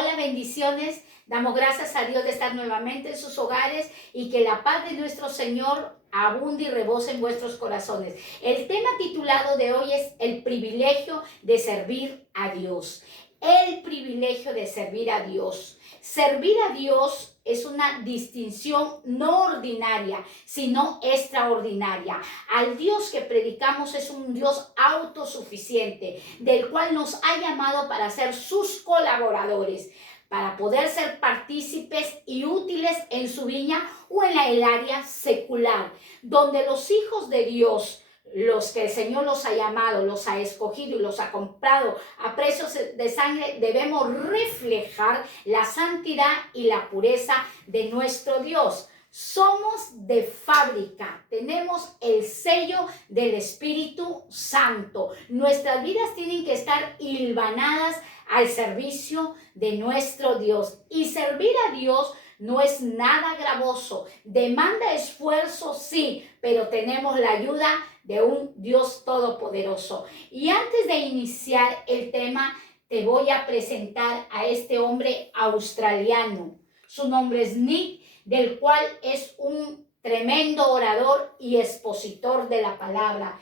Hola, bendiciones. Damos gracias a Dios de estar nuevamente en sus hogares y que la paz de nuestro Señor abunde y rebose en vuestros corazones. El tema titulado de hoy es el privilegio de servir a Dios. El privilegio de servir a Dios. Servir a Dios es una distinción no ordinaria, sino extraordinaria. Al Dios que predicamos es un Dios autosuficiente, del cual nos ha llamado para ser sus colaboradores, para poder ser partícipes y útiles en su viña o en el área secular, donde los hijos de Dios, los que el Señor los ha llamado, los ha escogido y los ha comprado a precios de sangre, debemos reflejar la santidad y la pureza de nuestro Dios. Somos de fábrica, tenemos el sello del Espíritu Santo. Nuestras vidas tienen que estar hilvanadas al servicio de nuestro Dios. Y servir a Dios no es nada gravoso, demanda esfuerzo, sí, pero tenemos la ayuda de un Dios todopoderoso. Y antes de iniciar el tema, te voy a presentar a este hombre australiano. Su nombre es Nick, del cual es un tremendo orador y expositor de la palabra.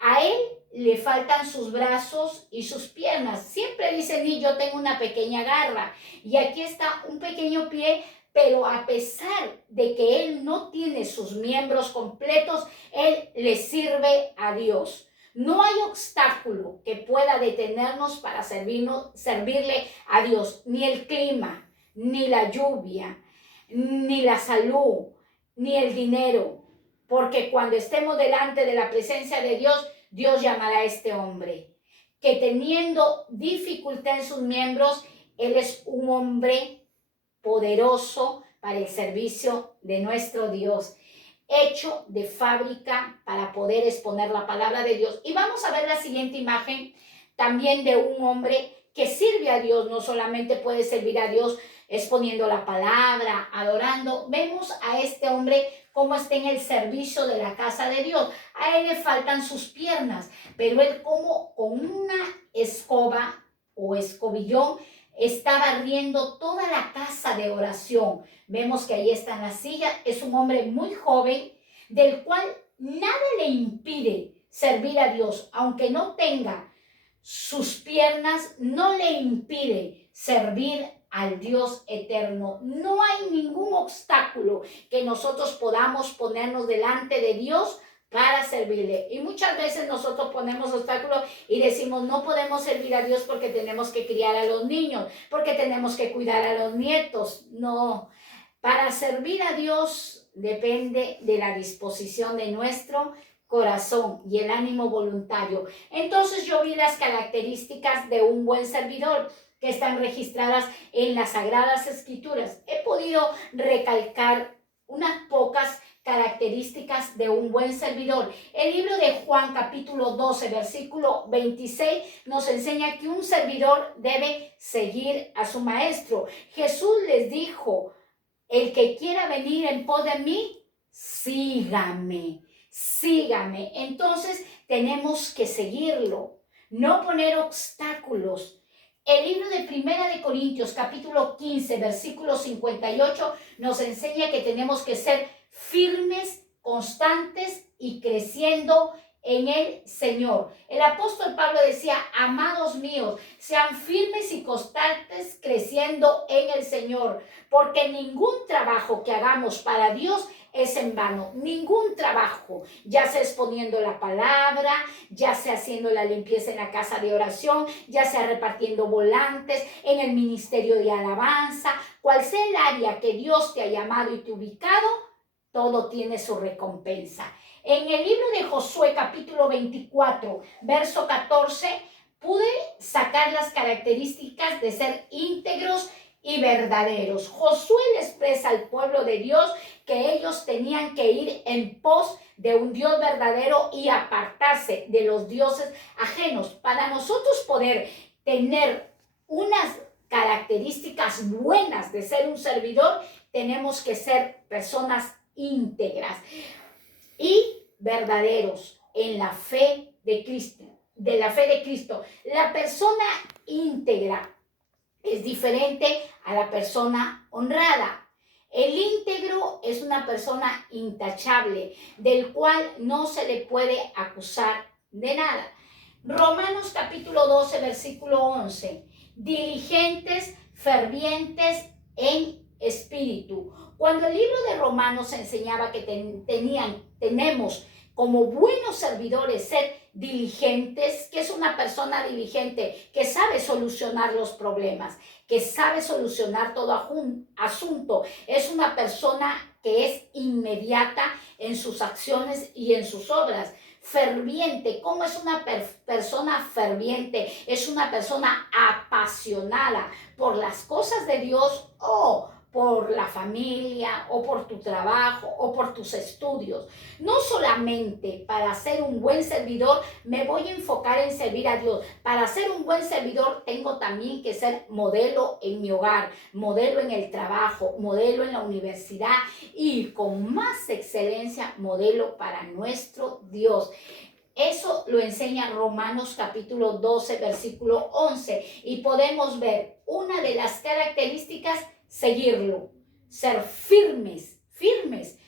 A él le faltan sus brazos y sus piernas. Siempre dice Nick, yo tengo una pequeña garra y aquí está un pequeño pie, pero a pesar de que él no tiene sus miembros completos, él le sirve a Dios. No hay obstáculo que pueda detenernos para servirle a Dios, ni el clima, ni la lluvia, ni la salud, ni el dinero, porque cuando estemos delante de la presencia de Dios, Dios llamará a este hombre, que teniendo dificultad en sus miembros, él es un hombre poderoso para el servicio de nuestro Dios, hecho de fábrica para poder exponer la palabra de Dios. Y vamos a ver la siguiente imagen también de un hombre que sirve a Dios. No solamente puede servir a Dios exponiendo la palabra, adorando. Vemos a este hombre cómo está en el servicio de la casa de Dios. A él le faltan sus piernas, pero él como con una escoba o escobillón está barriendo toda la casa de oración. Vemos que ahí está en la silla. Es un hombre muy joven, del cual nada le impide servir a Dios. Aunque no tenga sus piernas, no le impide servir al Dios eterno. No hay ningún obstáculo que nosotros podamos ponernos delante de Dios para servirle. Y muchas veces nosotros ponemos obstáculos y decimos, no podemos servir a Dios porque tenemos que criar a los niños, porque tenemos que cuidar a los nietos. No, para servir a Dios depende de la disposición de nuestro corazón y el ánimo voluntario. Entonces yo vi las características de un buen servidor que están registradas en las Sagradas Escrituras. He podido recalcar unas pocas características de un buen servidor. El libro de Juan capítulo 12 versículo 26 nos enseña que un servidor debe seguir a su maestro. Jesús les dijo, el que quiera venir en pos de mí, sígame, sígame. Entonces tenemos que seguirlo, no poner obstáculos. El libro de Primera de Corintios, capítulo 15, versículo 58, nos enseña que tenemos que ser firmes, constantes y creciendo en el Señor. El apóstol Pablo decía, amados míos, sean firmes y constantes creciendo en el Señor, porque ningún trabajo que hagamos para Dios es en vano, ningún trabajo, ya sea exponiendo la palabra, ya sea haciendo la limpieza en la casa de oración, ya sea repartiendo volantes en el ministerio de alabanza, cual sea el área que Dios te ha llamado y te ha ubicado, todo tiene su recompensa. En el libro de Josué capítulo 24, verso 14, pude sacar las características de ser íntegros y verdaderos. Josué le expresa al pueblo de Dios que ellos tenían que ir en pos de un Dios verdadero y apartarse de los dioses ajenos. Para nosotros poder tener unas características buenas de ser un servidor, tenemos que ser personas íntegras y verdaderos en la fe de Cristo, de la fe de Cristo. La persona íntegra es diferente a la persona honrada. El íntegro es una persona intachable, del cual no se le puede acusar de nada. Romanos capítulo 12, versículo 11. Diligentes, fervientes en espíritu. Cuando el libro de Romanos enseñaba que tenemos como buenos servidores ser diligentes, que es una persona diligente, que sabe solucionar los problemas, que sabe solucionar todo asunto, es una persona que es inmediata en sus acciones y en sus obras. Ferviente, ¿cómo es una persona ferviente? Es una persona apasionada por las cosas de Dios o por la familia o por tu trabajo o por tus estudios. No solamente para ser un buen servidor me voy a enfocar en servir a Dios. Para ser un buen servidor tengo también que ser modelo en mi hogar, modelo en el trabajo, modelo en la universidad y con más excelencia modelo para nuestro Dios. Eso lo enseña Romanos capítulo 12, versículo 11. Y podemos ver una de las características, seguirlo, ser firmes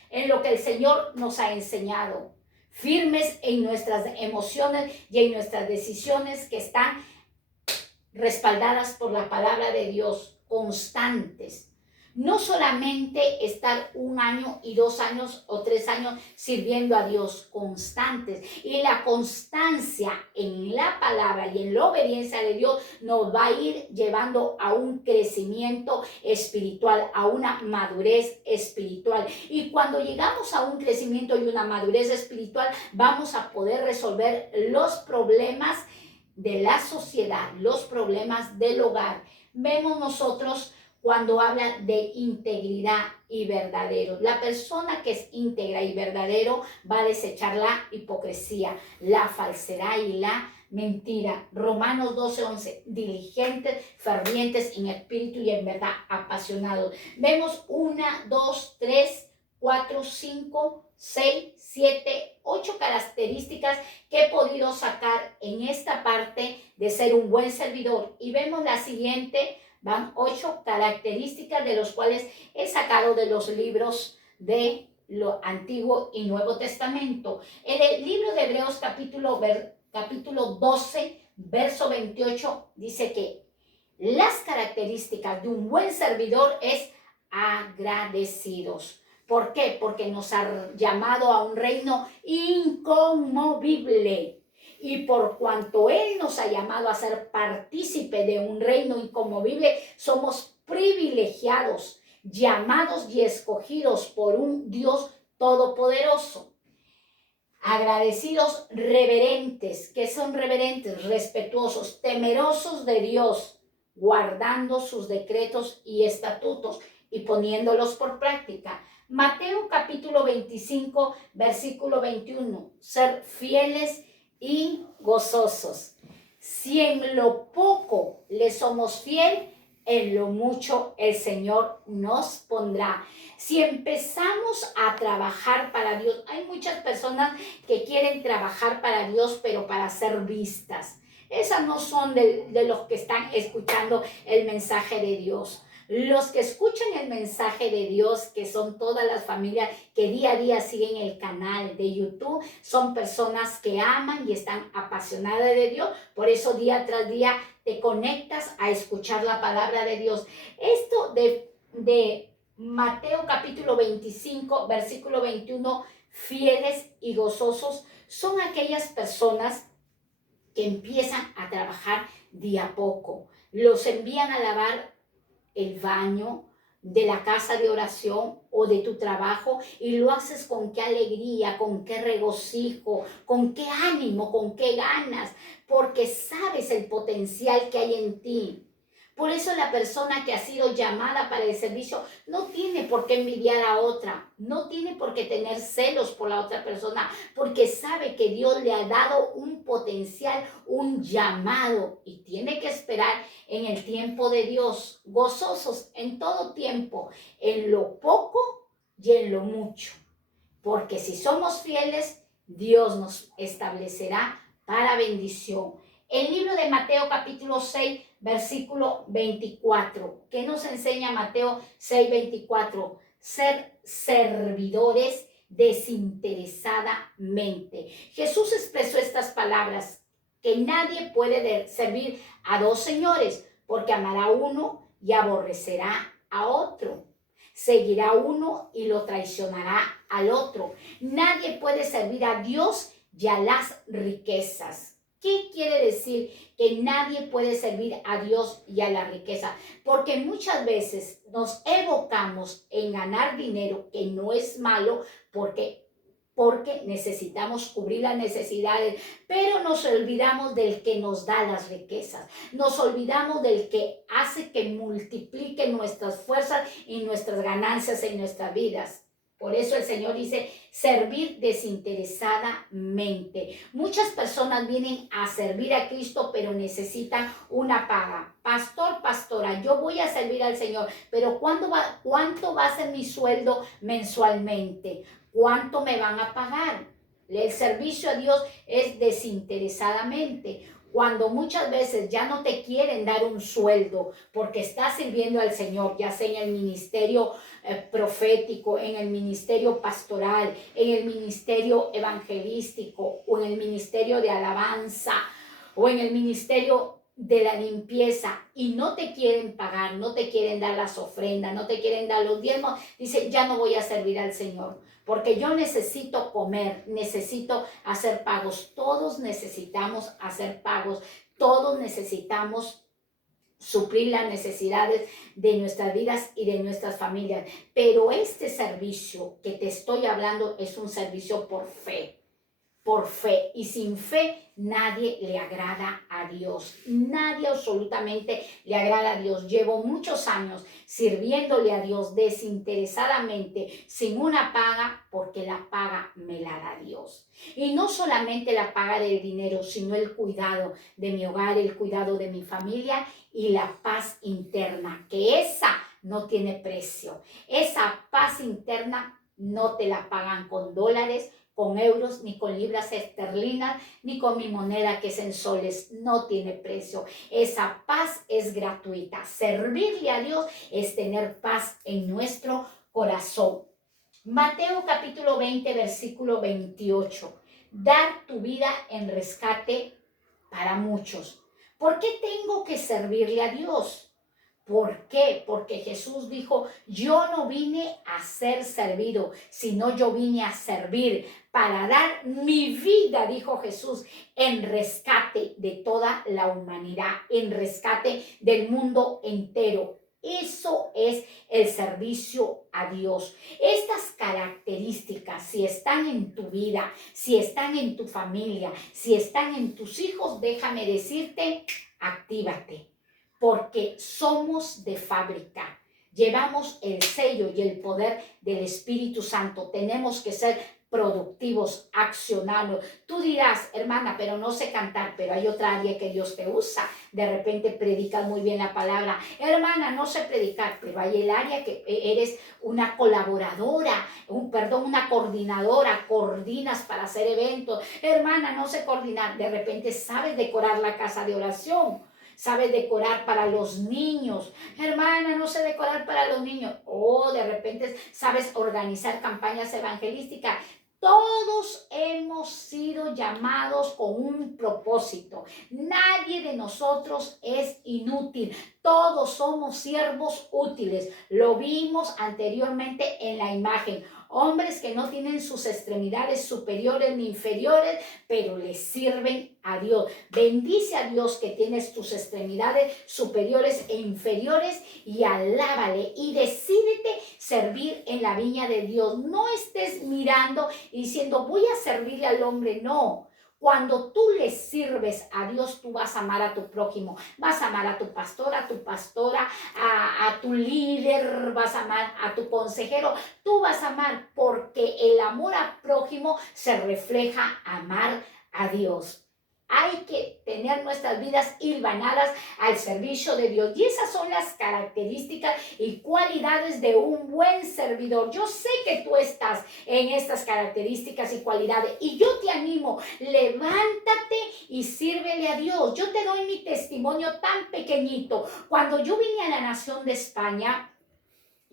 en lo que el Señor nos ha enseñado, firmes en nuestras emociones y en nuestras decisiones que están respaldadas por la palabra de Dios, constantes. No solamente estar 1 año y 2 años o 3 años sirviendo a Dios, constantes. Y la constancia en la palabra y en la obediencia de Dios nos va a ir llevando a un crecimiento espiritual, a una madurez espiritual. Y cuando llegamos a un crecimiento y una madurez espiritual, vamos a poder resolver los problemas de la sociedad, los problemas del hogar. Vemos nosotros cuando habla de integridad y verdadero. La persona que es íntegra y verdadero va a desechar la hipocresía, la falsedad y la mentira. Romanos 12, 11. Diligentes, fervientes en espíritu y en verdad, apasionados. Vemos 1, 2, 3, 4, 5, 6, 7, 8 características que he podido sacar en esta parte de ser un buen servidor. Y vemos la siguiente. Van 8 características de los cuales he sacado de los libros de lo Antiguo y Nuevo Testamento. En el libro de Hebreos capítulo 12, verso 28, dice que las características de un buen servidor es agradecidos. ¿Por qué? Porque nos ha llamado a un reino inconmovible. Y por cuanto Él nos ha llamado a ser partícipe de un reino inconmovible, somos privilegiados, llamados y escogidos por un Dios todopoderoso. Agradecidos, reverentes. ¿Qué son reverentes? Respetuosos, temerosos de Dios, guardando sus decretos y estatutos y poniéndolos por práctica. Mateo capítulo 25, versículo 21. Ser fieles y gozosos. Si en lo poco le somos fiel, en lo mucho el Señor nos pondrá. Si empezamos a trabajar para Dios, hay muchas personas que quieren trabajar para Dios, pero para ser vistas. Esas no son de los que están escuchando el mensaje de Dios. Los que escuchan el mensaje de Dios, que son todas las familias que día a día siguen el canal de YouTube, son personas que aman y están apasionadas de Dios. Por eso día tras día te conectas a escuchar la palabra de Dios. Esto de Mateo capítulo 25, versículo 21, fieles y gozosos, son aquellas personas que empiezan a trabajar de a poco. Los envían a lavar el baño de la casa de oración o de tu trabajo y lo haces con qué alegría, con qué regocijo, con qué ánimo, con qué ganas, porque sabes el potencial que hay en ti. Por eso la persona que ha sido llamada para el servicio no tiene por qué envidiar a otra, no tiene por qué tener celos por la otra persona, porque sabe que Dios le ha dado un potencial, un llamado y tiene que esperar en el tiempo de Dios, gozosos en todo tiempo, en lo poco y en lo mucho. Porque si somos fieles, Dios nos establecerá para bendición. El libro de Mateo capítulo 6, versículo 24. ¿Qué nos enseña Mateo 6, 24? Ser servidores desinteresadamente. Jesús expresó estas palabras, que nadie puede servir a dos señores, porque amará a uno y aborrecerá a otro. Seguirá a uno y lo traicionará al otro. Nadie puede servir a Dios y a las riquezas. ¿Qué quiere decir que nadie puede servir a Dios y a la riqueza? Porque muchas veces nos evocamos en ganar dinero, que no es malo, porque necesitamos cubrir las necesidades, pero nos olvidamos del que nos da las riquezas, nos olvidamos del que hace que multiplique nuestras fuerzas y nuestras ganancias en nuestras vidas. Por eso el Señor dice, servir desinteresadamente. Muchas personas vienen a servir a Cristo, pero necesitan una paga. Pastor, pastora, yo voy a servir al Señor, pero ¿cuánto va a ser mi sueldo mensualmente? ¿Cuánto me van a pagar? El servicio a Dios es desinteresadamente. Cuando muchas veces ya no te quieren dar un sueldo porque estás sirviendo al Señor, ya sea en el ministerio profético, en el ministerio pastoral, en el ministerio evangelístico o en el ministerio de alabanza o en el ministerio de la limpieza, y no te quieren pagar, no te quieren dar las ofrendas, no te quieren dar los diezmos, dice, ya no voy a servir al Señor, porque yo necesito comer, necesito hacer pagos. Todos necesitamos hacer pagos, todos necesitamos suplir las necesidades de nuestras vidas y de nuestras familias. Pero este servicio que te estoy hablando es un servicio por fe. Por fe, y sin fe nadie le agrada a Dios, nadie absolutamente le agrada a Dios. Llevo muchos años sirviéndole a Dios desinteresadamente, sin una paga, porque la paga me la da Dios. Y no solamente la paga del dinero, sino el cuidado de mi hogar, el cuidado de mi familia y la paz interna, que esa no tiene precio. Esa paz interna no te la pagan con dólares, con euros, ni con libras esterlinas, ni con mi moneda que es en soles. No tiene precio. Esa paz es gratuita. Servirle a Dios es tener paz en nuestro corazón. Mateo capítulo 20, versículo 28. Dar tu vida en rescate para muchos. ¿Por qué tengo que servirle a Dios? ¿Por qué? Porque Jesús dijo, yo no vine a ser servido, sino yo vine a servir para dar mi vida, dijo Jesús, en rescate de toda la humanidad, en rescate del mundo entero. Eso es el servicio a Dios. Estas características, si están en tu vida, si están en tu familia, si están en tus hijos, déjame decirte, actívate. Porque somos de fábrica, llevamos el sello y el poder del Espíritu Santo. Tenemos que ser productivos, accionados. Tú dirás, hermana, pero no sé cantar, pero hay otra área que Dios te usa. De repente predicas muy bien la palabra. Hermana, no sé predicar, pero hay el área que eres una colaboradora, una coordinadora, coordinas para hacer eventos. Hermana, no sé coordinar, de repente sabes decorar la casa de oración. Sabes decorar para los niños. Hermana, no sé decorar para los niños. De repente sabes organizar campañas evangelísticas. Todos hemos sido llamados con un propósito. Nadie de nosotros es inútil. Todos somos siervos útiles. Lo vimos anteriormente en la imagen. Hombres que no tienen sus extremidades superiores ni inferiores, pero les sirven a Dios. Bendice a Dios que tienes tus extremidades superiores e inferiores y alábale y decídete servir en la viña de Dios. No estés mirando y diciendo voy a servirle al hombre, no. Cuando tú le sirves a Dios, tú vas a amar a tu prójimo, vas a amar a tu pastora, a tu líder, vas a amar a tu consejero, tú vas a amar porque el amor al prójimo se refleja amar a Dios. hay que tener nuestras vidas hilvanadas al servicio de Dios. Y esas son las características y cualidades de un buen servidor. Yo sé que tú estás en estas características y cualidades y yo te animo, levántate y sírvele a Dios. Yo te doy mi testimonio tan pequeñito. Cuando yo vine a la nación de España,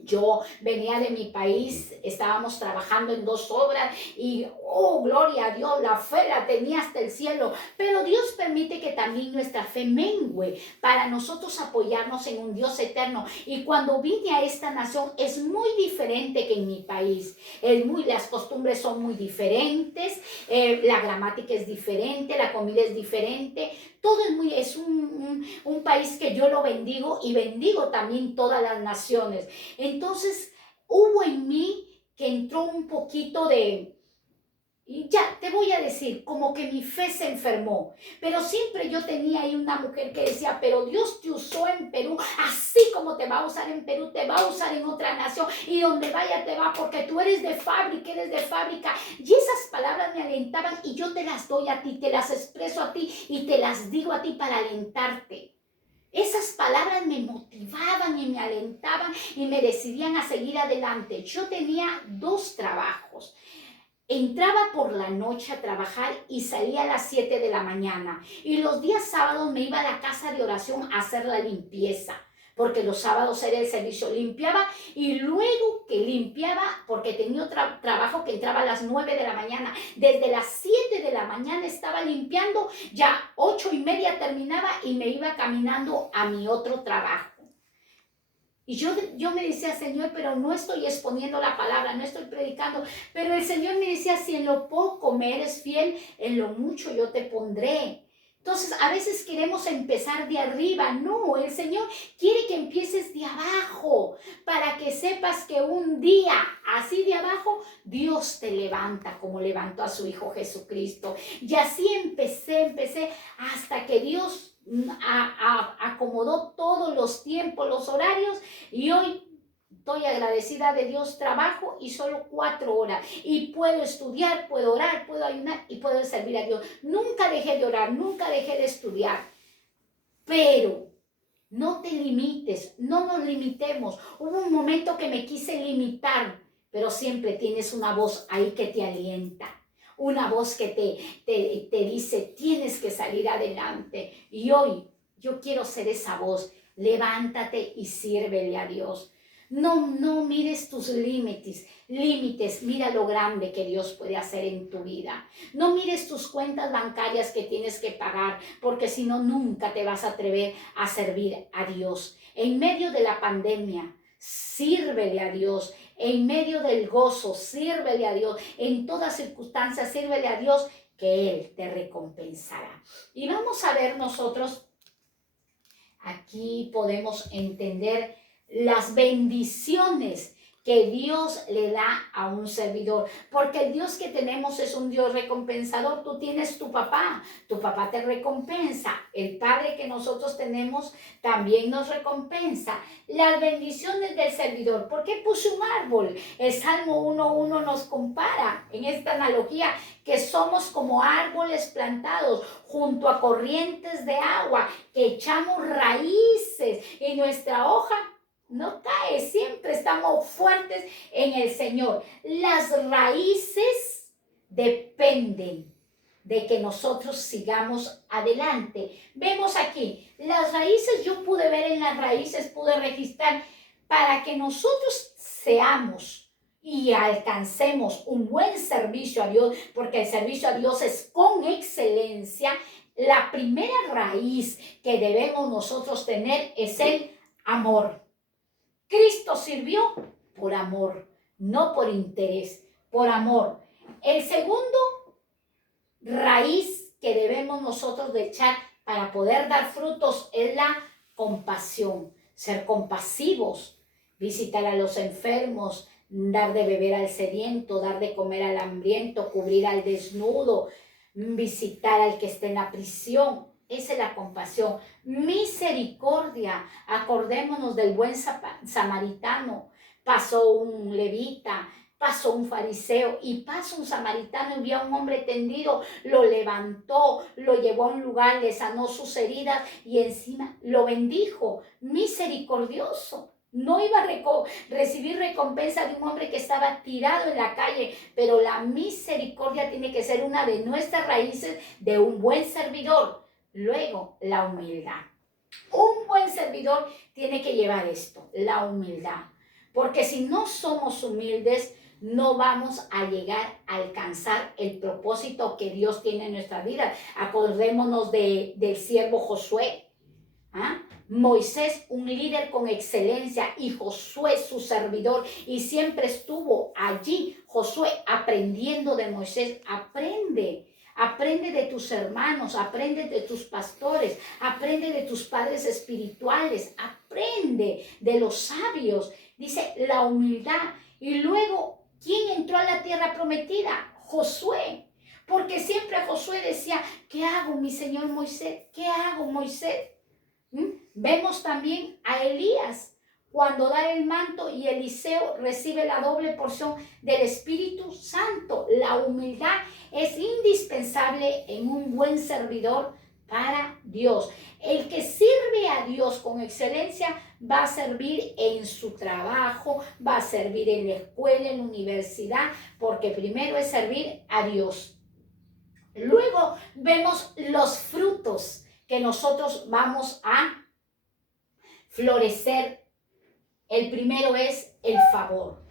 yo venía de mi país, estábamos trabajando en 2 obras y, oh, gloria a Dios, la fe la tenía hasta el cielo. Pero Dios permite que también nuestra fe mengue para nosotros apoyarnos en un Dios eterno. Y cuando vine a esta nación es muy diferente que en mi país. Las costumbres son muy diferentes, la gramática es diferente, la comida es diferente. Todo es un país que yo lo bendigo y bendigo también todas las naciones. Entonces, hubo en mí que entró un poquito y ya te voy a decir, como que mi fe se enfermó. Pero siempre yo tenía ahí una mujer que decía, pero Dios te usó en Perú, así como te va a usar en Perú, te va a usar en otra nación y donde vaya te va, porque tú eres de fábrica, eres de fábrica. Y esas palabras me alentaban y yo te las doy a ti, te las expreso a ti y te las digo a ti para alentarte. Esas palabras me motivaban y me alentaban y me decidían a seguir adelante. Yo tenía 2 trabajos. Entraba por la noche a trabajar y salía a las 7 de la mañana. Y los días sábados me iba a la casa de oración a hacer la limpieza, porque los sábados era el servicio. Limpiaba y luego que limpiaba, porque tenía otro trabajo que entraba a las 9 de la mañana. Desde las 7 de la mañana estaba limpiando, ya 8:30 terminaba y me iba caminando a mi otro trabajo. Y yo me decía, Señor, pero no estoy exponiendo la palabra, no estoy predicando. Pero el Señor me decía, si en lo poco me eres fiel, en lo mucho yo te pondré. Entonces, a veces queremos empezar de arriba. No, el Señor quiere que empieces de abajo, para que sepas que un día, así de abajo, Dios te levanta como levantó a su Hijo Jesucristo. Y así empecé, hasta que Dios acomodó todos los tiempos, los horarios, y hoy estoy agradecida de Dios, trabajo y solo 4 horas y puedo estudiar, puedo orar, puedo ayunar y puedo servir a Dios. Nunca dejé de orar, nunca dejé de estudiar, pero no te limites, no nos limitemos. Hubo un momento que me quise limitar, pero siempre tienes una voz ahí que te alienta. Una voz que te dice, tienes que salir adelante. Y hoy yo quiero ser esa voz. Levántate y sírvele a Dios. No mires tus límites, mira lo grande que Dios puede hacer en tu vida. No mires tus cuentas bancarias que tienes que pagar, porque si no, nunca te vas a atrever a servir a Dios. En medio de la pandemia, sírvele a Dios. En medio del gozo, sírvele a Dios. En todas circunstancias, sírvele a Dios, que Él te recompensará. Y vamos a ver nosotros, aquí podemos entender las bendiciones que Dios le da a un servidor, porque el Dios que tenemos es un Dios recompensador. Tú tienes tu papá te recompensa, el Padre que nosotros tenemos también nos recompensa. Las bendiciones del servidor, ¿por qué puse un árbol? El Salmo 1:1 nos compara en esta analogía que somos como árboles plantados junto a corrientes de agua, que echamos raíces y nuestra hoja no cae, siempre estamos fuertes en el Señor. Las raíces dependen de que nosotros sigamos adelante. Vemos aquí, las raíces, yo pude ver en las raíces, pude registrar, para que nosotros seamos y alcancemos un buen servicio a Dios, porque el servicio a Dios es con excelencia. La primera raíz que debemos nosotros tener es el amor. Cristo sirvió por amor, no por interés, por amor. El segundo raíz que debemos nosotros de echar para poder dar frutos es la compasión. Ser compasivos, visitar a los enfermos, dar de beber al sediento, dar de comer al hambriento, cubrir al desnudo, visitar al que esté en la prisión. Esa es la compasión. Misericordia. Acordémonos del buen samaritano. Pasó un levita pasó un fariseo y pasó un samaritano y vio a un hombre tendido, lo levantó, lo llevó a un lugar, le sanó sus heridas y encima lo bendijo. Misericordioso. No iba a recibir recompensa de un hombre que estaba tirado en la calle, pero la misericordia tiene que ser una de nuestras raíces de un buen servidor. Luego, la humildad. Un buen servidor tiene que llevar esto, la humildad. Porque si no somos humildes, no vamos a llegar a alcanzar el propósito que Dios tiene en nuestra vida. Acordémonos del siervo Josué. ¿Ah? Moisés, un líder con excelencia, y Josué, su servidor, y siempre estuvo allí. Josué aprendiendo de Moisés. Aprende de tus hermanos, aprende de tus pastores, aprende de tus padres espirituales, aprende de los sabios. Dice la humildad. Y luego, ¿quién entró a la tierra prometida? Josué. Porque siempre Josué decía, ¿qué hago, mi señor Moisés? ¿Qué hago, Moisés? Vemos también a Elías cuando da el manto y Eliseo recibe la doble porción del Espíritu Santo. La humildad es indispensable en un buen servidor para Dios. El que sirve a Dios con excelencia va a servir en su trabajo, va a servir en la escuela, en la universidad, porque primero es servir a Dios. Luego vemos los frutos que nosotros vamos a florecer. El primero es el favor.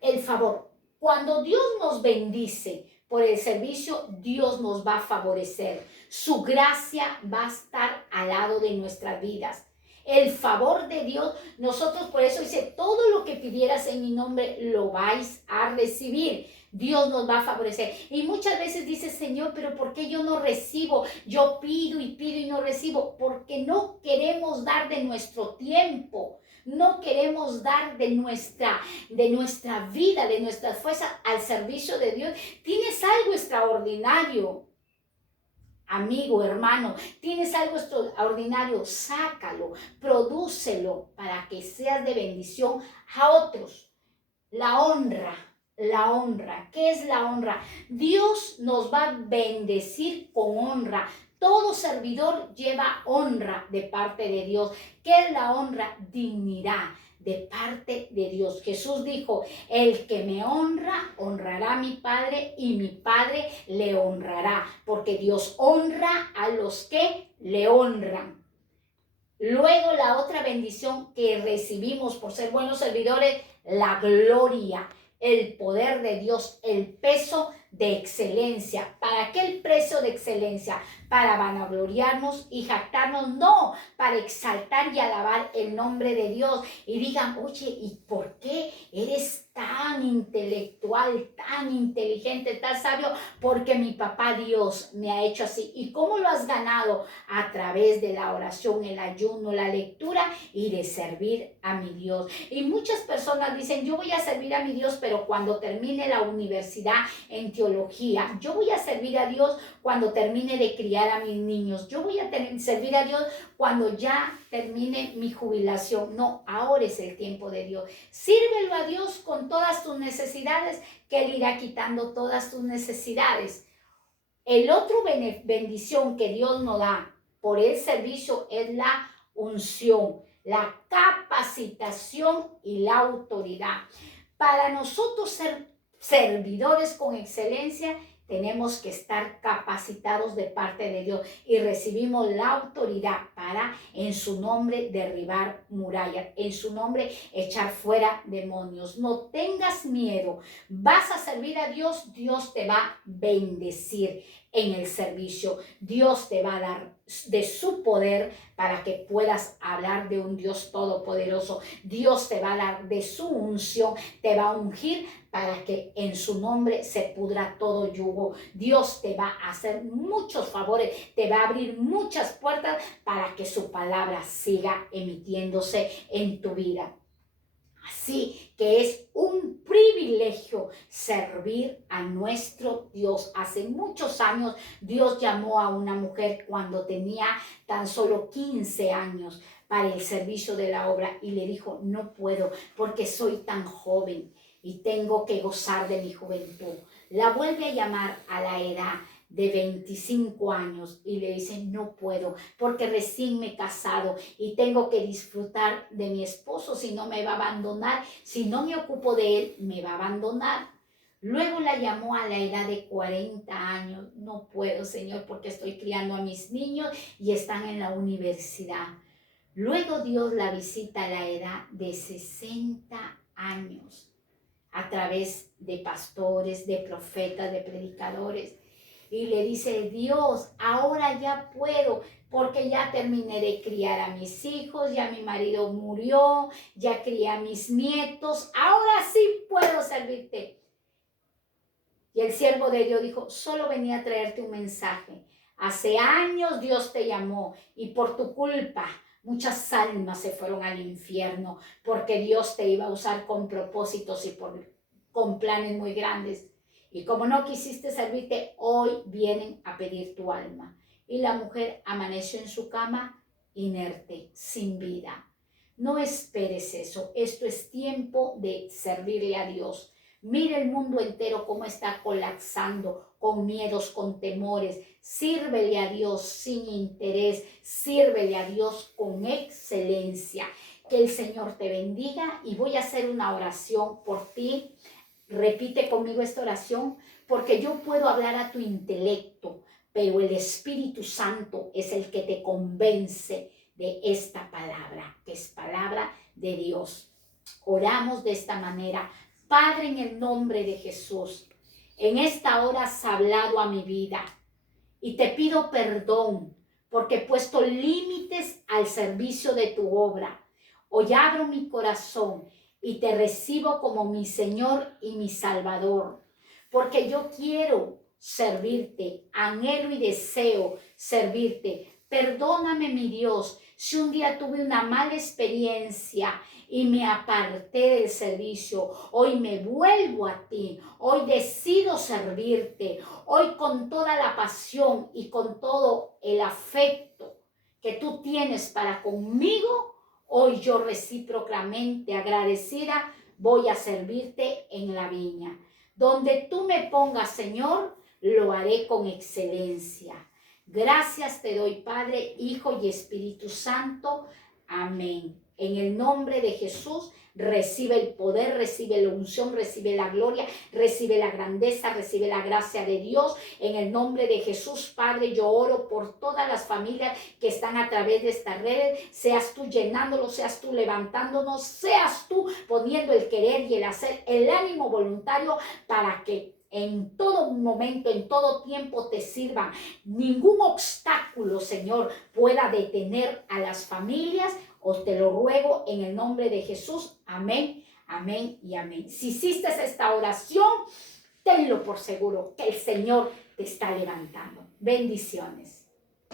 El favor. Cuando Dios nos bendice por el servicio, Dios nos va a favorecer. Su gracia va a estar al lado de nuestras vidas. El favor de Dios, nosotros por eso dice, todo lo que pidieras en mi nombre lo vais a recibir. Dios nos va a favorecer. Y muchas veces dice, Señor, pero ¿por qué yo no recibo? Yo pido y no recibo. Porque no queremos dar de nuestro tiempo. No queremos dar de nuestra vida, de nuestras fuerzas al servicio de Dios. Tienes algo extraordinario. Amigo, hermano, tienes algo extraordinario, sácalo, prodúcelo para que seas de bendición a otros. La honra. ¿Qué es la honra? Dios nos va a bendecir con honra. Todo servidor lleva honra de parte de Dios. ¿Qué es la honra? Dignidad de parte de Dios. Jesús dijo, el que me honra, honrará a mi Padre y mi Padre le honrará, porque Dios honra a los que le honran. Luego la otra bendición que recibimos por ser buenos servidores, la gloria, el poder de Dios, el peso de excelencia. ¿Para qué el peso de excelencia? Para vanagloriarnos y jactarnos, no, para exaltar y alabar el nombre de Dios. Y digan, oye, ¿y por qué eres tan intelectual, tan inteligente, tan sabio? Porque mi papá Dios me ha hecho así. ¿Y cómo lo has ganado? A través de la oración, el ayuno, la lectura y de servir a mi Dios. Y muchas personas dicen, yo voy a servir a mi Dios, pero cuando termine la universidad en teología, yo voy a servir a Dios cuando termine de criar a mis niños, yo voy a servir a Dios cuando ya termine mi jubilación. No, ahora es el tiempo de Dios. Sírvelo a Dios con todas tus necesidades, que Él irá quitando todas tus necesidades. El otro bendición que Dios nos da por el servicio es la unción, la capacitación y la autoridad. Para nosotros ser servidores con excelencia, tenemos que estar capacitados de parte de Dios y recibimos la autoridad para en su nombre derribar murallas, en su nombre echar fuera demonios. No tengas miedo, vas a servir a Dios, Dios te va a bendecir en el servicio. Dios te va a dar de su poder para que puedas hablar de un Dios todopoderoso. Dios te va a dar de su unción, te va a ungir para que en su nombre se pudra todo yugo. Dios te va a hacer muchos favores, te va a abrir muchas puertas para que su palabra siga emitiéndose en tu vida. Así que es un privilegio servir a nuestro Dios. Hace muchos años Dios llamó a una mujer cuando tenía tan solo 15 años para el servicio de la obra y le dijo, no puedo porque soy tan joven. y tengo que gozar de mi juventud. La vuelve a llamar a la edad de 25 años y le dice, no puedo porque recién me he casado y tengo que disfrutar de mi esposo, si no me va a abandonar, si no me ocupo de él, me va a abandonar. Luego la llamó a la edad de 40 años, no puedo, Señor, porque estoy criando a mis niños y están en la universidad. Luego Dios la visita a la edad de 60 años a través de pastores, de profetas, de predicadores. Y le dice, Dios, ahora ya puedo, porque ya terminé de criar a mis hijos, ya mi marido murió, ya crié a mis nietos, ahora sí puedo servirte. Y el siervo de Dios dijo, solo venía a traerte un mensaje. Hace años Dios te llamó y por tu culpa muchas almas se fueron al infierno, porque Dios te iba a usar con propósitos y con planes muy grandes. Y como no quisiste servirte, hoy vienen a pedir tu alma. Y la mujer amaneció en su cama inerte, sin vida. No esperes eso. Esto es tiempo de servirle a Dios. Mira el mundo entero cómo está colapsando, con miedos, con temores. Sírvele a Dios sin interés. Sírvele a Dios con excelencia. Que el Señor te bendiga y voy a hacer una oración por ti. Repite conmigo esta oración, porque yo puedo hablar a tu intelecto, pero el Espíritu Santo es el que te convence de esta palabra, que es palabra de Dios. Oramos de esta manera. Padre, en el nombre de Jesús, en esta hora has hablado a mi vida y te pido perdón porque he puesto límites al servicio de tu obra. Hoy abro mi corazón y te recibo como mi Señor y mi Salvador, porque yo quiero servirte, anhelo y deseo servirte. Perdóname, mi Dios, si un día tuve una mala experiencia y me aparté del servicio. Hoy me vuelvo a ti, hoy decido servirte, hoy con toda la pasión y con todo el afecto que tú tienes para conmigo. Hoy yo recíprocamente agradecida voy a servirte en la viña. Donde tú me pongas, Señor, lo haré con excelencia. Gracias te doy, Padre, Hijo y Espíritu Santo. Amén. En el nombre de Jesús, recibe el poder, recibe la unción, recibe la gloria, recibe la grandeza, recibe la gracia de Dios. En el nombre de Jesús, Padre, yo oro por todas las familias que están a través de estas redes. Seas tú llenándolos, seas tú levantándonos, seas tú poniendo el querer y el hacer, el ánimo voluntario para que en todo momento, en todo tiempo te sirvan. Ningún obstáculo, Señor, pueda detener a las familias. Os te lo ruego en el nombre de Jesús. Amén, amén y amén. Si hiciste esta oración, tenlo por seguro que el Señor te está levantando. Bendiciones.